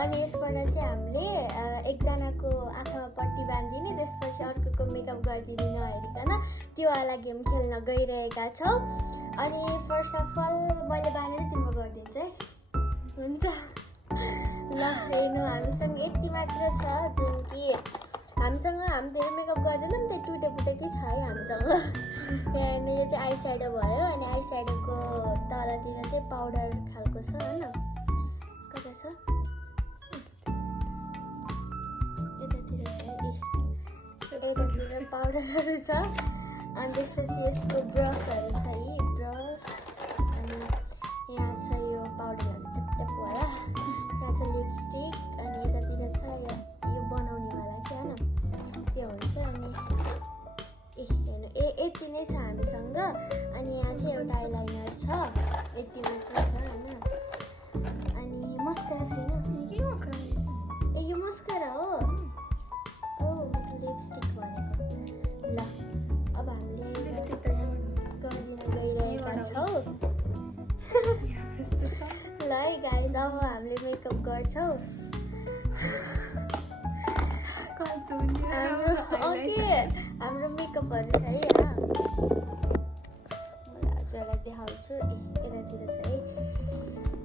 अनि यसबाट चाहिँ हामीले एकजनाको आँखामा पट्टी बाँधिने त्यसपछि अर्कोको मेकअप गरिदिने नहेरिकन त्योवाला गेम खेल्न गइरहेका छौँ। अनि फर्स्ट अफ अल मैले बाँधेर तिम्रो गरिदिन्छु है। हुन्छ ल हेर्नु हामीसँग यति मात्र छ जुन कि हामीसँग हामी धेरै मेकअप गर्दैनौँ त्यही टुटेफुटेकै छ है हामीसँग। यहाँ हेर्नु यो चाहिँ आई स्याडो भयो अनि आई स्याडोको तलतिर चाहिँ पाउडर खालको छ होइन कता छ यतातिर पाउडरहरू छ अनि त्यसपछि यसको ब्रसहरू छ यी ब्रस अनि यहाँ छ यो पाउडरहरू ट्यापवाला यहाँ छ लिपस्टिक अनि यतातिर छ यो बनाउनेवाला चाहिँ होइन त्यो हुन्छ अनि हेर्नु यति नै छ हामीसँग। अनि यहाँ चाहिँ एउटा आइलाइनर छ यति मात्र छ होइन अनि मस्कारा छैन ए यो मस्कारा हो लिपस्टिक भनेको ल अब हामीले लिपस्टिक त गरिदिन गइरहेका छौँ ल है गाइज अब हामीले मेकअप गर्छौँ। हाम्रो मेकअपहरू छ है यहाँ मैले हजुरहरूलाई देखाउँछु यतातिर छ है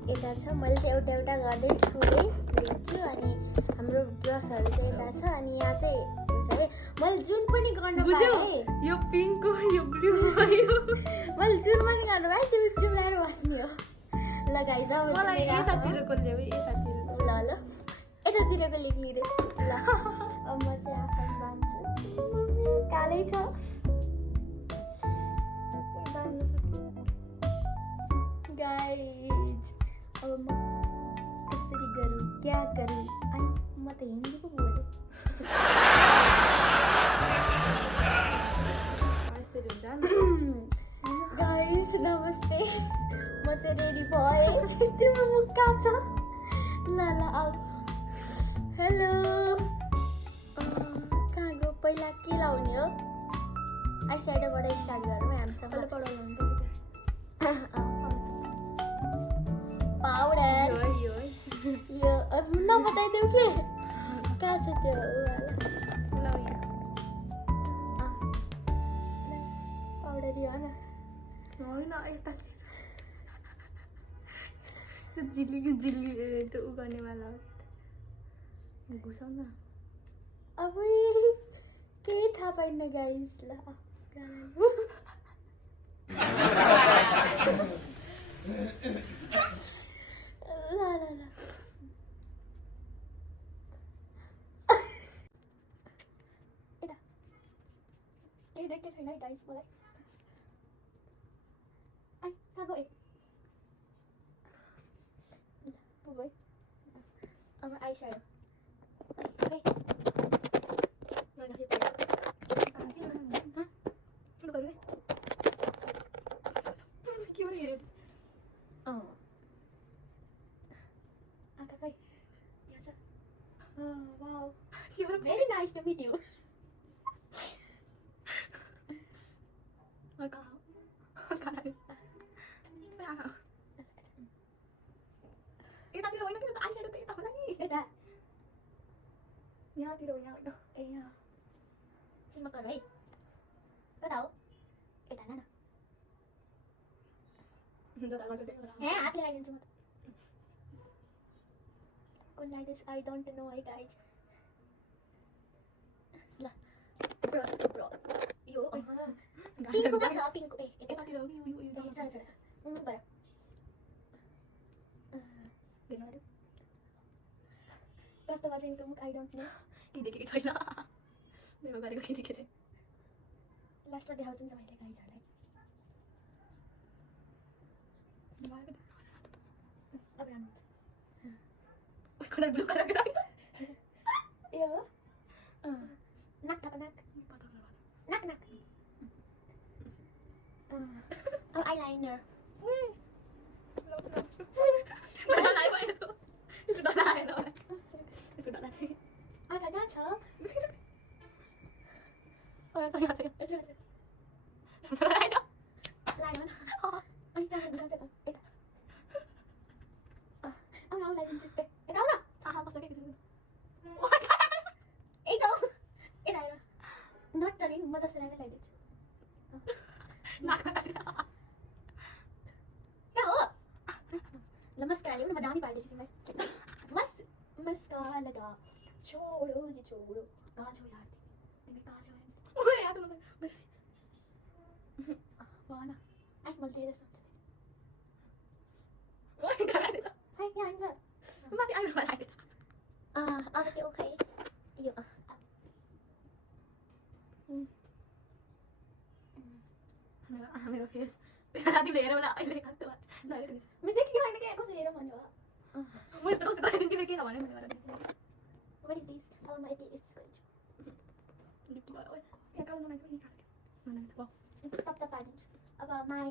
यता छ मैले चाहिँ एउटा एउटा गर्दै छुँदै लेख्छु अनि हाम्रो ब्रसहरू चाहिँ यता छ अनि यहाँ चाहिँ है मैले जुन पनि गर्न पाएँ यो पिङ्क हो यो ब्लू भयो मैले जुन पनि गर्नु पाएँ त्यो चुम्लाएर बस्ने हो। ल गाइज अब मलाई यतातिरको ल्याऊ यतातिर ल ल यतातिरको लेख्ने रे ल अब म चाहिँ आँखा बाँध्छु कालै छ गाइज अब म कसरी गरौँ क्या गरौँ अनि म त हिन्दी पो बोलेँ गाइस नमस्ते म चाहिँ रेडी भएँ तिम्रो मुख कहाँ छ ल ल आऊ हेलो कहाँ गयो पहिला के लाउने हो आई स्याडोबाट स्टार्ट गरौँ है हामीसँग पाउडर यो नबताइदेऊ के कहाँ छ त्यो पाउडर यो होइन जिल्ली त्यो उ गर्नेवाला घुसाउ न अब केही थाहा पाइन्न गाइस ल ल ल ल केही देखेको छैन है गाइस मलाई आई कहाँ गयो पुगै अब I shadow Wow, very nice to meet you. Xin mời đi. Có đâu? Ê thằng nó nè. Hả? Thì lại nhìn con like this I don't know I guys. Là brush the brush. Yo. Pink có sao pink ê. Ê tao đi đâu? Sao sao? Bara. Để nó đi. कस्तो भएको छ मुख I don't know के देखेको छैन मेरो गरेको के देखेर लास्टमा देखाउँछु नि तपाईँले गाइजहरूलाई अब राम्रो हुन्छ कलर ब्लू कलर ए हो नाक थाप नाक नाक नाक अब आइलाइनर आँखा कहाँ छ लगाइदिन्छु पार्टी मैं मस्त मस्का लगा छोड़ो जी छोड़ो कहाँ छो यार तिमी कहाँ छौ ओए याद मलाई भन आई मैले लिएर सक्छु ओए गाडी छ हाइ यहाँ आइन्छ माथि आइरहनु भएको छ अब त्यो खै यो मेरो फेस साथीले हेरेर मलाई अहिले कस्तो लाग्छ म देखि होइन के कसरी हेरौँ भन्नु मैले त कस्तो गरिदिनु तिमीले किन भन्यो भने What is this? Oh, my day is going lift भयो ओए यहाँ काउनु लागि पनि काट्यो to tap पारिदिन्छु अब माई म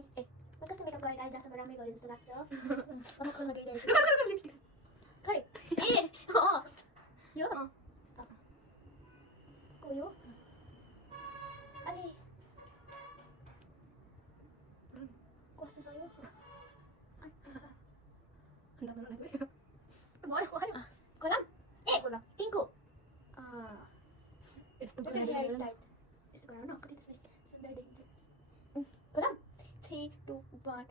कस्तो मेकअप गरेर आइ जसमा राम्रै गरे जस्तो लाग्छ अब खोल्न गइरहेछु लिपस्टिक खै ए यो को यो अलि कस्तो छ यो भयो भयो कलम ए कोला पिङ्कु यस्तो हेयर स्टाइल यस्तो गरौँ न कति सुन्दर देखिन्छ कलम 3 2 1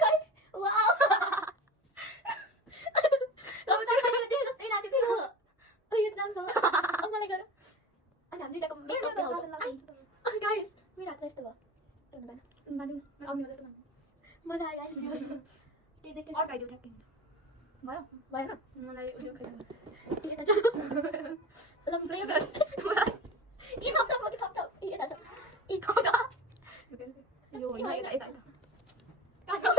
खै वाउ कस्तो लाग्यो जस्तै लाग्यो फेरि ओ यो नाम हो मलाई गर अनि हामी दुईटाको मेकअप देखाउँछ गाइस मेरो हातमा यस्तो भयो आउने जस्तो मजा आयो गाइस यो त्यही देख्दै अर्काइदियो ठ्याक्कै भयो भएन मलाई उयो खाइदिनु यता छ लम्ब्रे ब्रस यी थप थप यता छ यी यो होइन यता यता काटो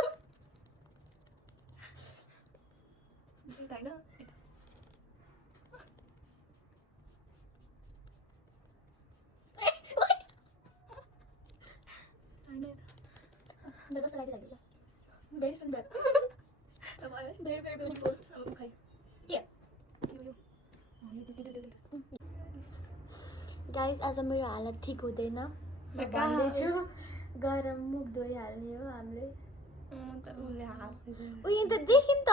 यता होइन ल जस्तो लाग्यो भेरी सुन्दर भेरी भेरी ब्युटिफुल खै के यो गाइस आज मेरो हालत ठिक हुँदैन म कहाँ भन्दैछु गरम मुख धोइहाल्ने हो हामीले त उसले हात उयो त देखि नि त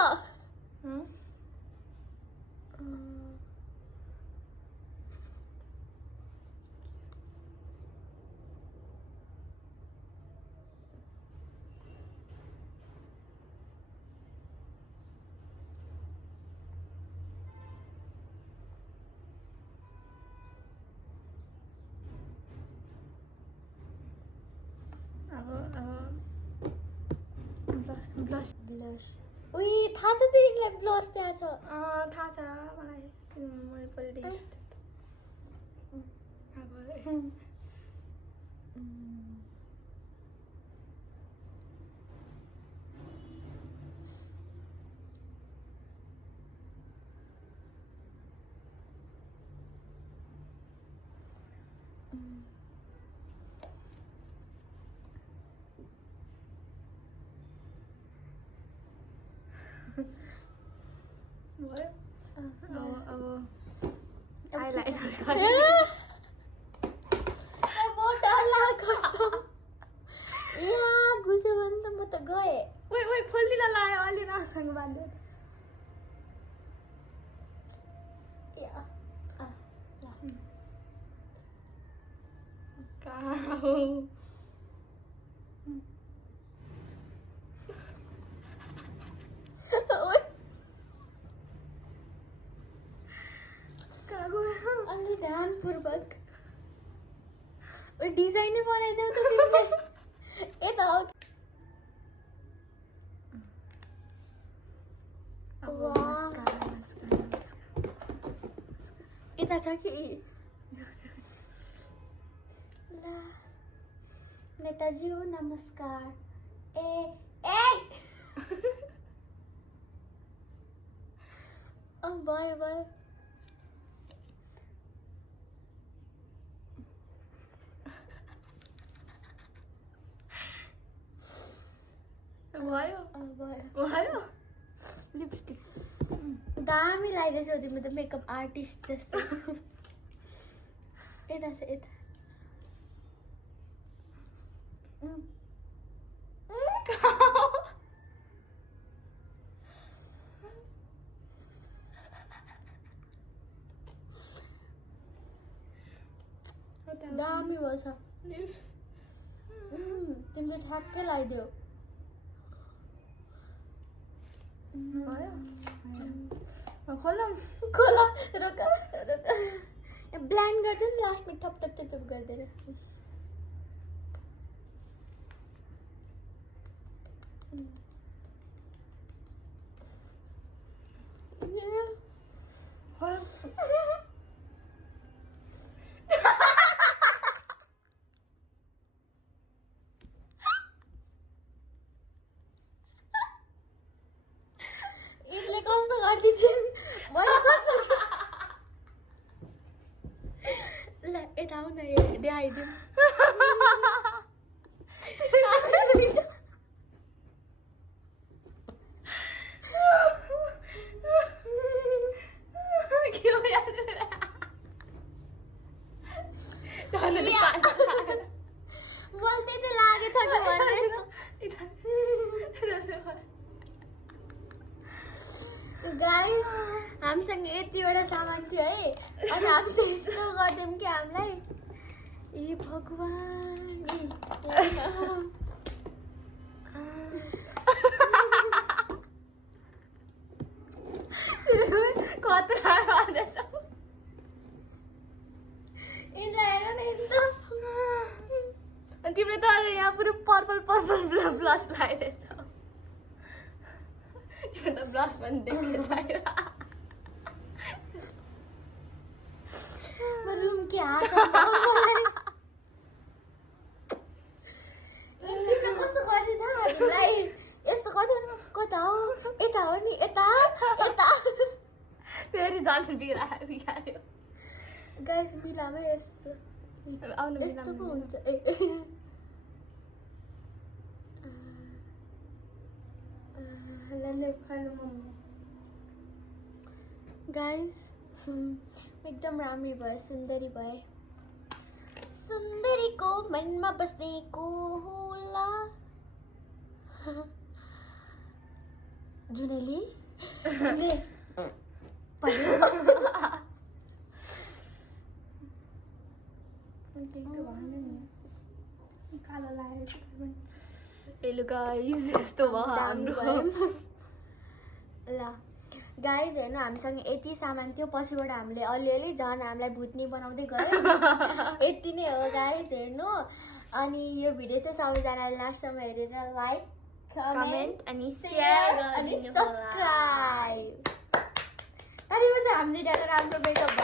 ब्लस ब्लस उही थाहा छ तिमीलाई ब्लस त्यहाँ छ थाहा छ मलाई मैले पहिले अब बहुत डर लाग्यो कसम यहाँ घुस्यो भने त म त गएँ ओए ओए खोलिदिन लायो अलि रासँग बाँध्यो कहाँ हो अलि ध्यानपूर्वक डिजाइनै बनाइदेऊ त तिमीले यता हो यता छ कि ल नेताजी हो नमस्कार ए ए भयो भयो भयो लिपस्टिक दामी लगाइरहेछौ तिमी त मेकअप आर्टिस्ट जस्तो यता छ यता दामी भएछ ठ्याक्कै लगाइदेऊ खोलौँ खोला रोक ब्ल्यान्ड गरिदिउँ न लास्टमा थप थप थप थप गरिदिएर यिनले कस्तो गर्दैछन् मैले कस्तो ल यता आऊ न देखाइदिउँ मलाई त्यही त लागेछ कि गाइस हामीसँग यतिवटा सामान थियो है अनि हामी चाहिँ यस्तो गरिदियौँ कि हामीलाई ए भगवान् तिमीले त यहाँ पुरो पर्पल पर्पल ब्लस लगाइरहेछौ तिम्रो त ब्लस पनि देखेको छैन रुम के हाँस कस्तो गर्ने थाहा हामीलाई यस्तो कता हो यता हो नि यता यता फेरि झन् बिगाऱ्यो गाइस मिलामै यस्तो यस्तो पो हुन्छ गाइस एकदम राम्री भयो सुन्दरी भए सुन्दरीको मनमा बस्नेको होला जुनेली तिमीले कालो लागेको हेलो गाइस यस्तो भयो हाम्रो ल गाइज हेर्नु हामीसँग यति सामान थियो पछिबाट हामीले अलिअलि झन् हामीलाई भुत्नी बनाउँदै गयो यति नै हो गाइज हेर्नु अनि यो भिडियो चाहिँ सबैजनाले लास्टसम्म हेरेर लाइक कमेन्ट अनि सेयर अनि सब्सक्राइब अनि हामीले राम्रो मेकअप